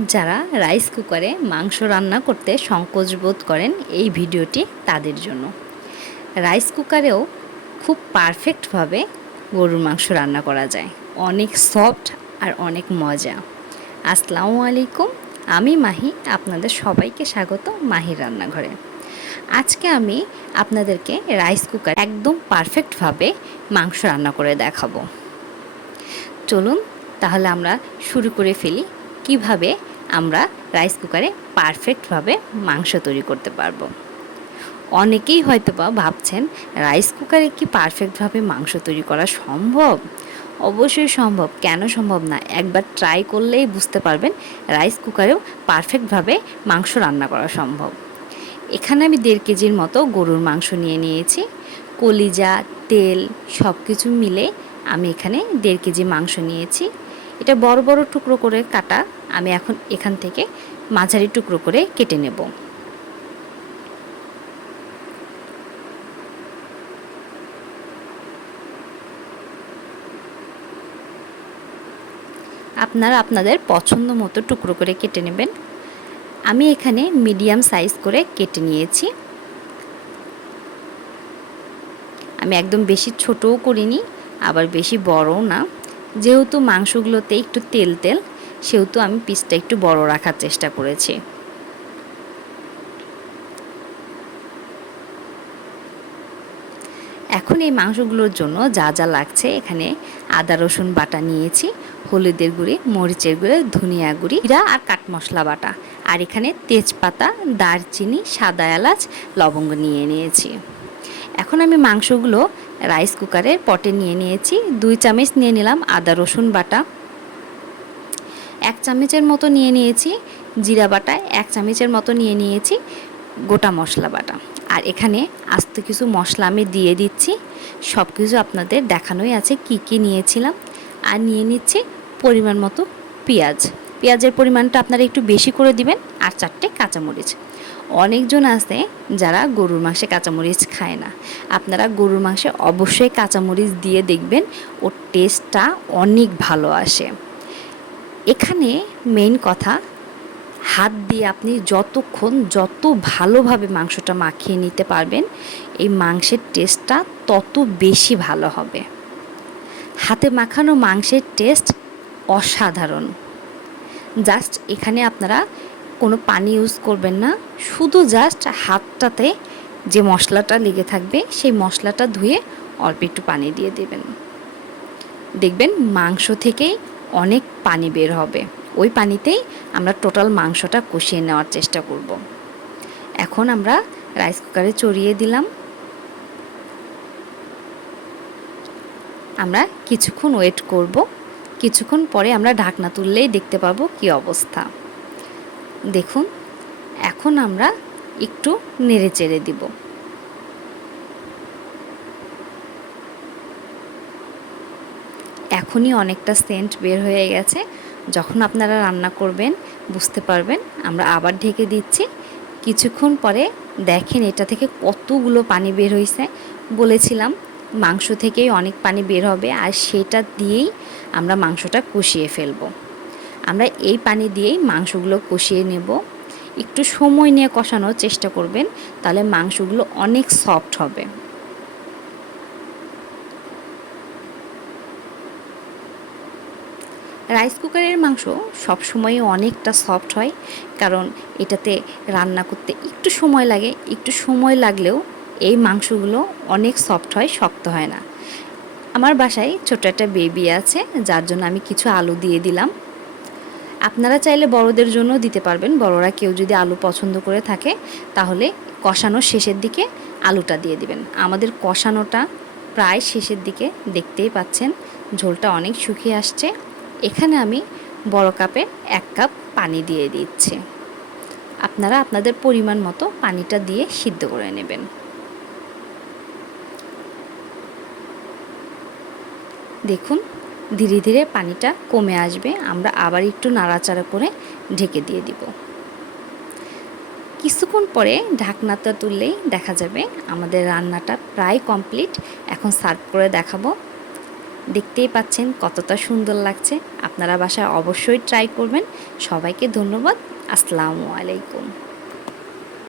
যারা রাইস কুকারে মাংস রান্না করতে সংকোচ বোধ করেন, এই ভিডিওটি তাদের জন্য। রাইস কুকারেও খুব পারফেক্টভাবে গরুর মাংস রান্না করা যায়, অনেক সফট আর অনেক মজা। আসসালামু আলাইকুম, আমি মাহি, আপনাদের সবাইকে স্বাগত মাহির রান্নাঘরে। আজকে আমি আপনাদেরকে রাইস কুকার একদম পারফেক্টভাবে মাংস রান্না করে দেখাবো। চলুন তাহলে আমরা শুরু করে ফেলি কিভাবে আমরা রাইস কুকারে পারফেক্টভাবে মাংস তৈরি করতে পারবো। অনেকেই হয়তোবা ভাবছেন রাইস কুকারে কি পারফেক্টভাবে মাংস তৈরি করা সম্ভব? অবশ্যই সম্ভব, কেন সম্ভব না? একবার ট্রাই করলেই বুঝতে পারবেন রাইস কুকারেও পারফেক্টভাবে মাংস রান্না করা সম্ভব। এখানে আমি 1.5 কেজির মতো গরুর মাংস নিয়ে নিয়েছি। কলিজা, তেল সব কিছু মিলে আমি এখানে 1.5 কেজি মাংস নিয়েছি। এটা বড় বড় টুকরো করে কাটা, আমি এখন এখান থেকে মাঝারি টুকরো করে কেটে নেব। আপনারা আপনাদের পছন্দ মতো টুকরো করে কেটে নেবেন। আমি এখানে মিডিয়াম সাইজ করে কেটে নিয়েছি। আমি একদম বেশি ছোটও করিনি, আবার বেশি বড়ও না। যেহেতু মাংসগুলোতে একটু তেল তেল, সেহেতু আমি পিসটা একটু বড় রাখার চেষ্টা করেছি। এখন এই মাংসগুলোর জন্য যা যা লাগছে, এখানে আদা রসুন বাটা নিয়েছি, হলুদের গুঁড়ি, মরিচের গুঁড়ি, ধনিয়া গুঁড়ি, জিরা আর কাট মশলা বাটা, আর এখানে তেজপাতা, দারচিনি, সাদা এলাচ, লবঙ্গ নিয়ে নিয়েছি। এখন আমি মাংসগুলো রাইস কুকারের পটে নিয়ে নিয়েছি। 2 চামচ নিয়ে নিলাম আদা রসুন বাটা, 1 চামচের মতো নিয়ে নিয়েছি জিরা বাটা, 1 চামচের মতো নিয়ে নিয়েছি গোটা মশলা বাটা, আর এখানে আস্ত কিছু মশলা আমি দিয়ে দিচ্ছি। সব কিছু আপনাদের দেখানোই আছে কি কি নিয়েছিলাম। আর নিয়ে নিচ্ছি পরিমাণ মতো পেঁয়াজের পরিমাণটা আপনারা একটু বেশি করে দিবেন, আর 4টে কাঁচামরিচ। অনেকজন আছে যারা গরুর মাংসে কাঁচামরিচ খায় না, আপনারা গরুর মাংসে অবশ্যই কাঁচামরিচ দিয়ে দেখবেন, ওর টেস্টটা অনেক ভালো আসে। এখানে মেইন কথা, হাত দিয়ে আপনি যত ভালোভাবে মাংসটা মাখিয়ে নিতে পারবেন, এই মাংসের টেস্টটা তত বেশি ভালো হবে। হাতে মাখানো মাংসের টেস্ট অসাধারণ। জাস্ট এখানে আপনারা কোনো পানি ইউজ করবেন না, শুধু জাস্ট হাতটাতে যে মশলাটা লেগে থাকবে সেই মশলাটা ধুয়ে অল্প একটু পানি দিয়ে দেবেন। দেখবেন মাংস থেকেই অনেক পানি বের হবে। ওই পানিতেই আমরা টোটাল মাংসটা কষিয়ে নেওয়ার চেষ্টা করব। এখন আমরা রাইস কুকারে চড়িয়ে দিলাম। আমরা কিছুক্ষণ ওয়েট করব। কিছুক্ষণ পরে আমরা ঢাকনা তুললেই দেখতে পাবো কি অবস্থা। দেখুন, এখন আমরা একটু নেড়ে চেড়ে দিব। এখনই অনেকটা সেন্ট বের হয়ে গেছে। যখন আপনারা রান্না করবেন বুঝতে পারবেন। আমরা আবার ঢেকে দিচ্ছি। কিছুক্ষণ পরে দেখেন এটা থেকে কতগুলো পানি বের হয়েছে। বলেছিলাম মাংস থেকেই অনেক পানি বের হবে, আর সেটা দিয়েই আমরা মাংসটা কষিয়ে ফেলবো। আমরা এই পানি দিয়েই মাংসগুলো কষিয়ে নেব। একটু সময় নিয়ে কষানোর চেষ্টা করবেন, তাহলে মাংসগুলো অনেক সফট হবে। রাইস কুকারের মাংস সবসময় অনেকটা সফট হয়, কারণ এটাতে রান্না করতে একটু সময় লাগে। একটু সময় লাগলেও এই মাংসগুলো অনেক সফট হয়, শক্ত হয় না। আমার বাসায় ছোট একটা বেবি আছে, যার জন্য আমি কিছু আলু দিয়ে দিলাম। আপনারা চাইলে বড়দের জন্য দিতে পারবেন। বড়রা কেউ যদি আলু পছন্দ করে থাকে তাহলে কষানোর শেষের দিকে আলুটা দিয়ে দিবেন। আমাদের কষানোটা প্রায় শেষের দিকে, দেখতেই পাচ্ছেন ঝোলটা অনেক শুকিয়ে আসছে। এখানে আমি বড় কাপে 1 কাপ পানি দিয়ে দিচ্ছি। আপনারা আপনাদের পরিমাণ মতো পানিটা দিয়ে সিদ্ধ করে নেবেন। দেখুন ধীরে ধীরে পানিটা কমে আসবে। আমরা আবার একটু নাড়াচাড়া করে ঢেকে দিয়ে দিব। কিছুক্ষণ পরে ঢাকনাটা তুললেই দেখা যাবে আমাদের রান্নাটা প্রায় কমপ্লিট। এখন সার্ভ করে দেখাবো। দেখতেই পাচ্ছেন কতটা সুন্দর লাগছে। আপনারা বাসায় অবশ্যই ট্রাই করবেন। সবাইকে ধন্যবাদ। আসসালামু আলাইকুম।